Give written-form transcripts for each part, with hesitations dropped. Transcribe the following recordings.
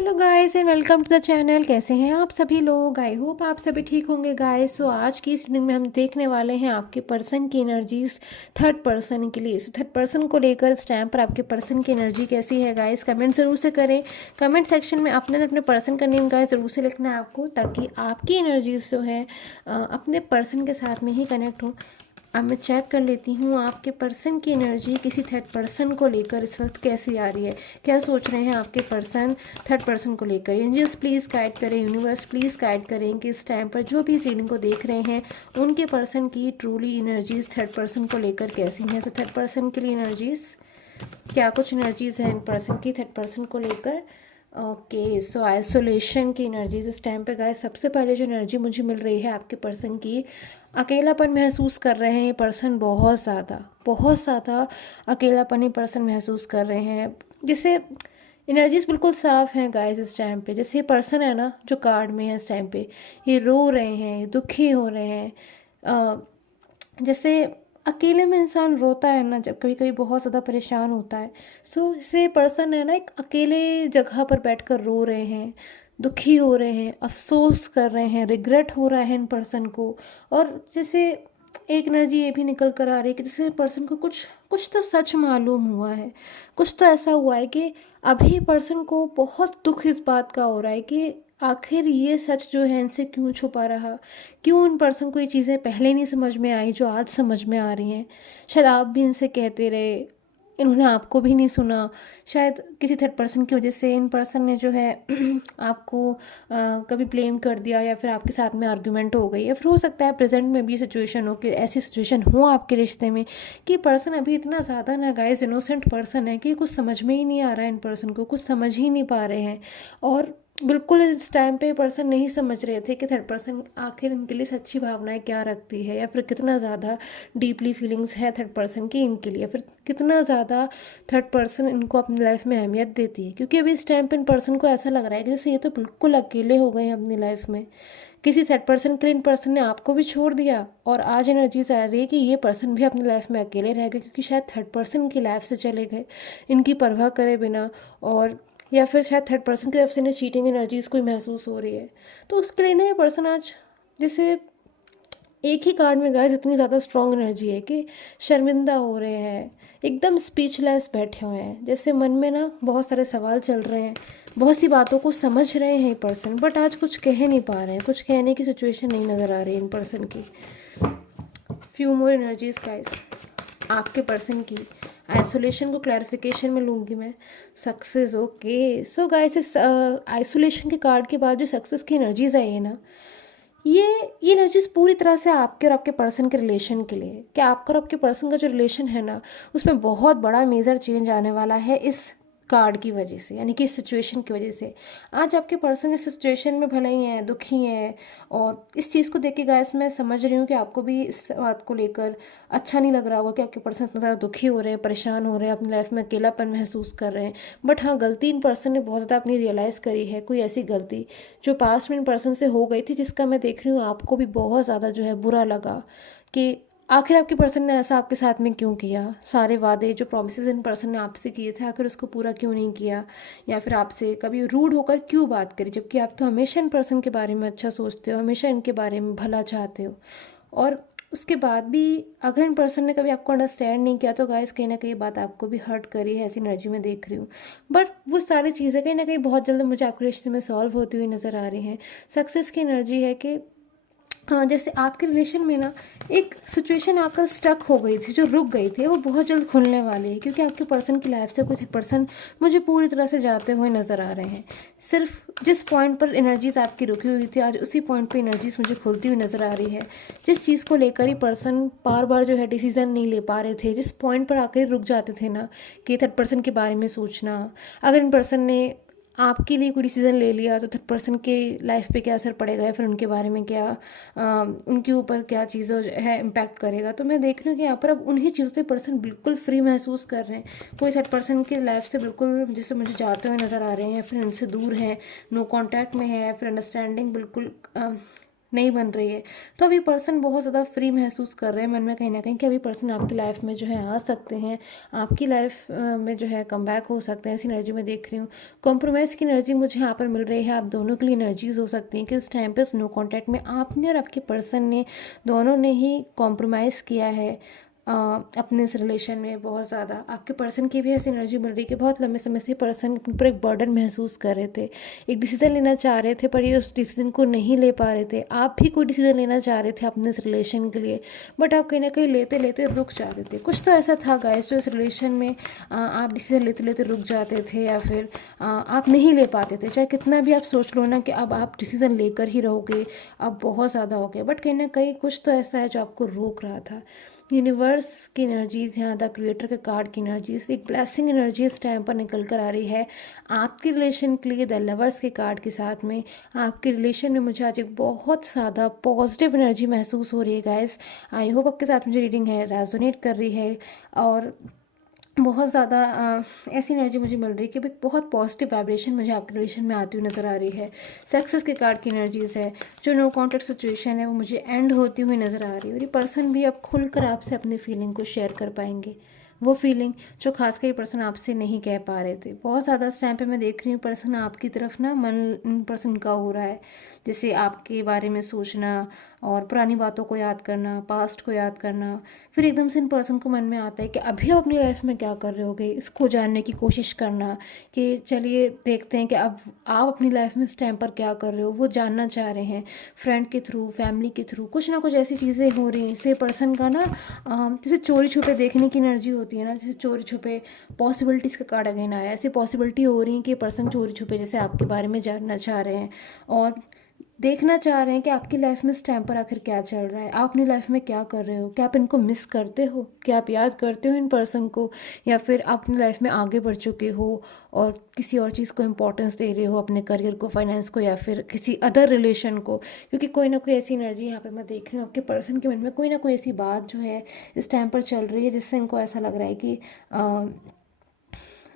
Hello guys and welcome to the channel. कैसे हैं आप सभी लोग? आई होप आप सभी ठीक होंगे गाइस। सो आज की इस रीडिंग में हम देखने वाले हैं आपके पर्सन की एनर्जीज थर्ड पर्सन के लिए। सो थर्ड पर्सन को लेकर इस टाइम पर आपके पर्सन की एनर्जी कैसी है गाइस, कमेंट ज़रूर से करें। कमेंट सेक्शन में अपने पर्सन का नेम गाइस ज़रूर से लिखना है आपको, ताकि आपकी एनर्जीज जो है अपने पर्सन के साथ में ही कनेक्ट हो। अब मैं चेक कर लेती हूँ आपके पर्सन की एनर्जी किसी थर्ड पर्सन को लेकर इस वक्त कैसी आ रही है, क्या सोच रहे हैं आपके पर्सन थर्ड पर्सन को लेकर। एंजल्स प्लीज़ गाइड करें, यूनिवर्स प्लीज़ गाइड करें कि इस टाइम पर जो भी इस रीडिंग को देख रहे हैं उनके पर्सन की ट्रूली एनर्जीज थर्ड पर्सन को लेकर कैसी हैं। सो थर्ड पर्सन के लिए एनर्जीज, क्या कुछ एनर्जीज हैं इन पर्सन की थर्ड पर्सन को लेकर। ओके, सो आइसोलेशन की एनर्जीज इस टाइम पे गाइस, सबसे पहले जो एनर्जी मुझे मिल रही है आपके पर्सन की, अकेलापन महसूस कर रहे हैं ये पर्सन, बहुत ज़्यादा अकेलापन ये पर्सन महसूस कर रहे हैं। जैसे एनर्जीज बिल्कुल साफ हैं गाइस इस टाइम पे। जैसे ये पर्सन है ना जो कार्ड में है इस टाइम पे, ये रो रहे हैं, दुखी हो रहे हैं। जैसे अकेले में इंसान रोता है ना जब कभी कभी बहुत ज़्यादा परेशान होता है। सो जैसे पर्सन है ना एक अकेले जगह पर बैठकर रो रहे हैं, दुखी हो रहे हैं, अफसोस कर रहे हैं, रिग्रेट हो रहा है इन पर्सन को। और जैसे एक एनर्जी ये भी निकल कर आ रही है कि जैसे पर्सन को कुछ कुछ तो सच मालूम हुआ है, कुछ तो ऐसा हुआ है कि अभी पर्सन को बहुत दुख इस बात का हो रहा है कि आखिर ये सच जो है इनसे क्यों छुपा रहा, क्यों उन पर्सन को ये चीज़ें पहले नहीं समझ में आई जो आज समझ में आ रही हैं। शायद आप भी इनसे कहते रहे, इन्होंने आपको भी नहीं सुना। शायद किसी थर्ड पर्सन की वजह से इन पर्सन ने जो है आपको कभी ब्लेम कर दिया, या फिर आपके साथ में आर्ग्यूमेंट हो गई, या फिर हो सकता है प्रेजेंट में भी सिचुएशन हो कि ऐसी सिचुएशन हो आपके रिश्ते में कि पर्सन अभी इतना ज़्यादा ना गाइस इनोसेंट पर्सन है कि कुछ समझ में ही नहीं आ रहा है, इन पर्सन को कुछ समझ ही नहीं पा रहे हैं। और बिल्कुल इस टाइम पे पर्सन नहीं समझ रहे थे कि थर्ड पर्सन आखिर इनके लिए सच्ची भावनाएं क्या रखती है, या फिर कितना ज़्यादा डीपली फीलिंग्स है थर्ड पर्सन की इनके लिए, फिर कितना ज़्यादा थर्ड पर्सन इनको अपनी लाइफ में अहमियत देती है। क्योंकि अभी इस टाइम पे इन पर्सन को ऐसा लग रहा है कि जैसे ये तो बिल्कुल अकेले हो गए हैं अपनी लाइफ में। किसी थर्ड पर्सन के लिए इन पर्सन ने आपको भी छोड़ दिया, और आज एनर्जीज आ रही है कि ये पर्सन भी अपनी लाइफ में अकेले रह गए, क्योंकि शायद थर्ड पर्सन की लाइफ से चले गए इनकी परवाह करे बिना। और या फिर शायद थर्ड पर्सन की तरफ से इन्हें चीटिंग एनर्जीज कोई महसूस हो रही है। तो उसके लिए ना ये पर्सन आज जैसे एक ही कार्ड में गाइस इतनी ज़्यादा स्ट्रॉन्ग एनर्जी है कि शर्मिंदा हो रहे हैं, एकदम स्पीचलेस बैठे हुए हैं। जैसे मन में ना बहुत सारे सवाल चल रहे हैं, बहुत सी बातों को समझ रहे हैं ये पर्सन, बट आज कुछ कह नहीं पा रहे हैं, कुछ कहने की सिचुएशन नहीं नज़र आ रही इन पर्सन की। फ्यू मोर एनर्जीज गाइस आपके पर्सन की। आइसोलेशन को क्लैरिफिकेशन में लूँगी मैं। Success, okay. सो गाइस इस आइसोलेशन के कार्ड के बाद जो सक्सेस की एनर्जीज आई है ना, ये एनर्जीज पूरी तरह से आपके और आपके पर्सन के रिलेशन के लिए, कि आपका और आपके पर्सन का जो रिलेशन है ना उसमें बहुत बड़ा मेजर चेंज आने वाला है इस कार्ड की वजह से, यानी कि इस सिचुएशन की वजह से। आज आपके पर्सन इस सिचुएशन में भले ही हैं, दुखी हैं, और इस चीज़ को देख के गाइस मैं समझ रही हूँ कि आपको भी इस बात को लेकर अच्छा नहीं लग रहा होगा कि आपके पर्सन इतना ज़्यादा दुखी हो रहे हैं, परेशान हो रहे हैं, अपनी लाइफ में अकेलापन महसूस कर रहे हैं। बट हाँ, गलती इन पर्सन ने बहुत ज़्यादा अपनी रियलाइज़ करी है, कोई ऐसी गलती जो पास्ट में इन पर्सन से हो गई थी, जिसका मैं देख रही हूँ आपको भी बहुत ज़्यादा जो है बुरा लगा कि आखिर आपके पर्सन ने ऐसा आपके साथ में क्यों किया। सारे वादे जो प्रॉमिसेस इन पर्सन ने आपसे किए थे, आखिर उसको पूरा क्यों नहीं किया, या फिर आपसे कभी रूड होकर क्यों बात करी, जबकि आप तो हमेशा इन पर्सन के बारे में अच्छा सोचते हो, हमेशा इनके बारे में भला चाहते हो। और उसके बाद भी अगर इन पर्सन ने कभी आपको अंडरस्टैंड नहीं किया, तो गाइस कहीं ना कहीं बात आपको भी हर्ट करी है, ऐसी एनर्जी में देख रही हूँ। बट वो सारी चीज़ें कहीं ना कहीं बहुत जल्द मुझे आपके रिश्ते में सॉल्व होती हुई नज़र आ रही हैं। सक्सेस की एनर्जी है कि हाँ, जैसे आपके रिलेशन में ना एक सिचुएशन आकर स्टक हो गई थी, जो रुक गई थी, वो बहुत जल्द खुलने वाली है। क्योंकि आपके पर्सन की लाइफ से कुछ पर्सन मुझे पूरी तरह से जाते हुए नज़र आ रहे हैं। सिर्फ जिस पॉइंट पर एनर्जीज आपकी रुकी हुई थी, आज उसी पॉइंट पे एनर्जीज मुझे खुलती हुई नज़र आ रही है। जिस चीज़ को लेकर ही पर्सन बार बार जो है डिसीजन नहीं ले पा रहे थे, जिस पॉइंट पर आकर रुक जाते थे ना कि थर्ड पर्सन के बारे में सोचना, अगर इन पर्सन ने आपके लिए कोई डिसीज़न ले लिया तो थर्ड पर्सन के लाइफ पे क्या असर पड़ेगा, या फिर उनके बारे में क्या उनके ऊपर क्या चीज़ें जो है इम्पैक्ट करेगा। तो मैं देख रही हूँ कि यहाँ पर अब उन्हीं चीज़ों से पर्सन बिल्कुल फ्री महसूस कर रहे हैं। कोई थर्ड पर्सन की लाइफ से बिल्कुल जैसे मुझे जाते हुए नज़र आ रहे हैं, या फिर उनसे दूर हैं, नो कॉन्टैक्ट में है, या फिर अंडरस्टैंडिंग बिल्कुल नहीं बन रही है। तो अभी पर्सन बहुत ज़्यादा फ्री महसूस कर रहे हैं मन में कहीं ना कहीं कि अभी पर्सन आपकी लाइफ में जो है आ सकते हैं, आपकी लाइफ में जो है कम बैक हो सकते हैं। ऐसी एनर्जी मैं देख रही हूँ। कॉम्प्रोमाइज़ की एनर्जी मुझे यहाँ पर मिल रही है। आप दोनों के लिए एनर्जीज हो सकती हैं कि इस टाइम पे नो कॉन्टैक्ट में आपने और आपके पर्सन ने दोनों ने ही कॉम्प्रोमाइज़ किया है अपने इस रिलेशन में बहुत ज़्यादा। आपके पर्सन की भी ऐसी एनर्जी मिल रही है कि बहुत लंबे समय से पर्सन पर एक बर्डन महसूस कर रहे थे, एक डिसीज़न लेना चाह रहे थे पर ये उस डिसीज़न को नहीं ले पा रहे थे। आप भी कोई डिसीज़न लेना चाह रहे थे अपने इस रिलेशन के लिए, बट आप कहीं ना कहीं लेते लेते रुक जा रहे थे। कुछ तो ऐसा था गाइस जो इस रिलेशन में आप डिसीज़न लेते लेते रुक जाते थे, या फिर आप नहीं ले पाते थे। चाहे कितना भी आप सोच लो ना कि अब आप डिसीज़न लेकर ही रहोगे, अब बहुत ज़्यादा हो गया, बट कहीं ना कहीं कुछ तो ऐसा है जो आपको रोक रहा था। यूनिवर्स की एनर्जीज यहाँ द क्रिएटर के कार्ड की एनर्जीज, एक ब्लेसिंग एनर्जी इस टाइम पर निकल कर आ रही है आपके रिलेशन के लिए। द लवर्स के कार्ड के साथ में आपके रिलेशन में मुझे आज एक बहुत ज़्यादा पॉजिटिव एनर्जी महसूस हो रही है गाइस। आई होप आपके साथ मुझे रीडिंग है रेजोनेट कर रही है, और बहुत ज़्यादा ऐसी एनर्जी मुझे मिल रही है कि भाई बहुत पॉजिटिव वाइब्रेशन मुझे आपके रिलेशन में आती हुई नज़र आ रही है। सक्सेस के कार्ड की एनर्जीज है। जो नो कॉन्टैक्ट सिचुएशन है वो मुझे एंड होती हुई नज़र आ रही है, और ये पर्सन भी अब खुलकर आपसे अपनी फीलिंग को शेयर कर पाएंगे। वो फीलिंग जो खासकर ये पर्सन आपसे नहीं कह पा रहे थे। बहुत ज़्यादा इस टाइम पे मैं देख रही हूँ पर्सन आपकी तरफ ना मन पर्सन का हो रहा है, जैसे आपके बारे में सोचना और पुरानी बातों को याद करना, पास्ट को याद करना। फिर एकदम से इन पर्सन को मन में आता है कि अभी आप अपनी लाइफ में क्या कर रहे होगे, इसको जानने की कोशिश करना कि चलिए देखते हैं कि अब आप अपनी लाइफ में इस टाइम पर क्या कर रहे हो, वो जानना चाह रहे हैं। फ्रेंड के थ्रू, फैमिली के थ्रू कुछ ना कुछ ऐसी चीज़ें हो रही हैं। इससे पर्सन का ना जैसे चोरी छुपे देखने की एनर्जी होती है ना, जैसे चोरी छुपे पॉसिबिलिटीज़ का कार्ड अगेन आया, ऐसी पॉसिबिलिटी हो रही है कि पर्सन चोरी छुपे जैसे आपके बारे में जानना चाह रहे हैं और देखना चाह रहे हैं कि आपकी लाइफ में इस टाइम पर आखिर क्या चल रहा है, आप अपनी लाइफ में क्या कर रहे हो, क्या आप इनको मिस करते हो, क्या आप याद करते हो इन पर्सन को, या फिर आप अपनी लाइफ में आगे बढ़ चुके हो और किसी और चीज़ को इम्पोर्टेंस दे रहे हो, अपने करियर को, फाइनेंस को, या फिर किसी अदर रिलेशन को। क्योंकि कोई ना कोई ऐसी एनर्जी यहाँ पर मैं देख रही हूँ आपके पर्सन के मन में कोई ना कोई ऐसी बात जो है इस टाइम पर चल रही है जिससे इनको ऐसा लग रहा है कि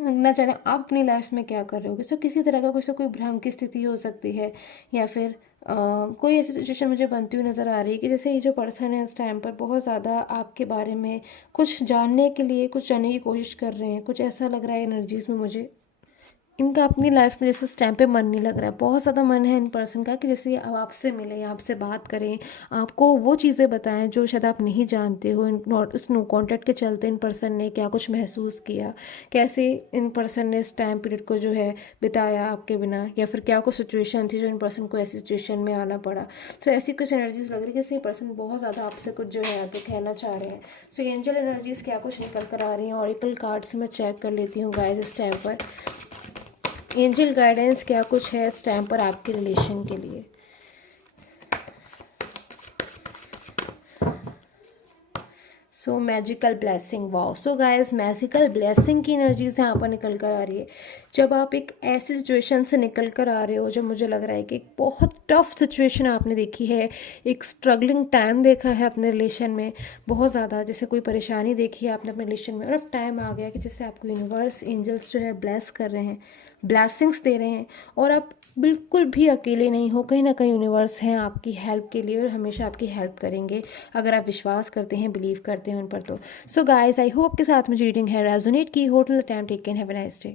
ना जाने आप अपनी लाइफ में क्या कर रहे हो। सो किसी तरह का कुछ तो कोई भ्रम की स्थिति हो सकती है, या फिर कोई ऐसी सिचुएशन मुझे बनती हुई नज़र आ रही है कि जैसे ये जो पर्सन है इस टाइम पर बहुत ज़्यादा आपके बारे में कुछ जानने के लिए कुछ जानने की कोशिश कर रहे हैं। कुछ ऐसा लग रहा है एनर्जीज़ में मुझे इनका अपनी लाइफ में जैसे इस टाइम पे मन नहीं लग रहा है। बहुत ज़्यादा मन है इन पर्सन का कि जैसे अब आपसे मिलें, आपसे बात करें, आपको वो चीज़ें बताएं जो शायद आप नहीं जानते हो। इस नो कॉन्टैक्ट के चलते इन पर्सन ने क्या कुछ महसूस किया, कैसे इन पर्सन ने इस टाइम पीरियड को जो है बिताया आपके बिना, या फिर क्या कुछ सिचुएशन थी जो इन पर्सन को ऐसी सिचुएशन में आना पड़ा। तो ऐसी कुछ एनर्जीज लग रही है जैसे ये पर्सन बहुत ज़्यादा आपसे कुछ जो है आगे कहना चाह रहे हैं। सो एंजल एनर्जीज क्या कुछ निकल कर आ रही हैं, ऑरिकल कार्ड से मैं चेक कर लेती हूँ गाइस इस टाइम पर एंजल गाइडेंस क्या कुछ है इस टाइम पर आपके रिलेशन के लिए। So magical blessing, wow. So guys magical blessing की एनर्जीज यहाँ पर निकल कर आ रही है। जब आप एक ऐसी सिचुएशन से निकल कर आ रहे हो जो मुझे लग रहा है कि एक बहुत टफ सिचुएशन आपने देखी है, एक स्ट्रगलिंग टाइम देखा है अपने रिलेशन में, बहुत ज़्यादा जैसे कोई परेशानी देखी है आपने अपने रिलेशन में, और अब टाइम आ गया कि जैसे आपको यूनिवर्स एंजल्स जो है ब्लेस कर रहे हैं, ब्लेसिंग्स दे रहे हैं, और आप बिल्कुल भी अकेले नहीं हो। कहीं ना कहीं यूनिवर्स हैं आपकी हेल्प के लिए और हमेशा आपकी हेल्प करेंगे अगर आप विश्वास करते हैं, बिलीव करते हैं उन पर। तो सो गाइस आई होप के साथ मुझे रीडिंग है रेजोनेट की। Hotel time tech can have a nice day.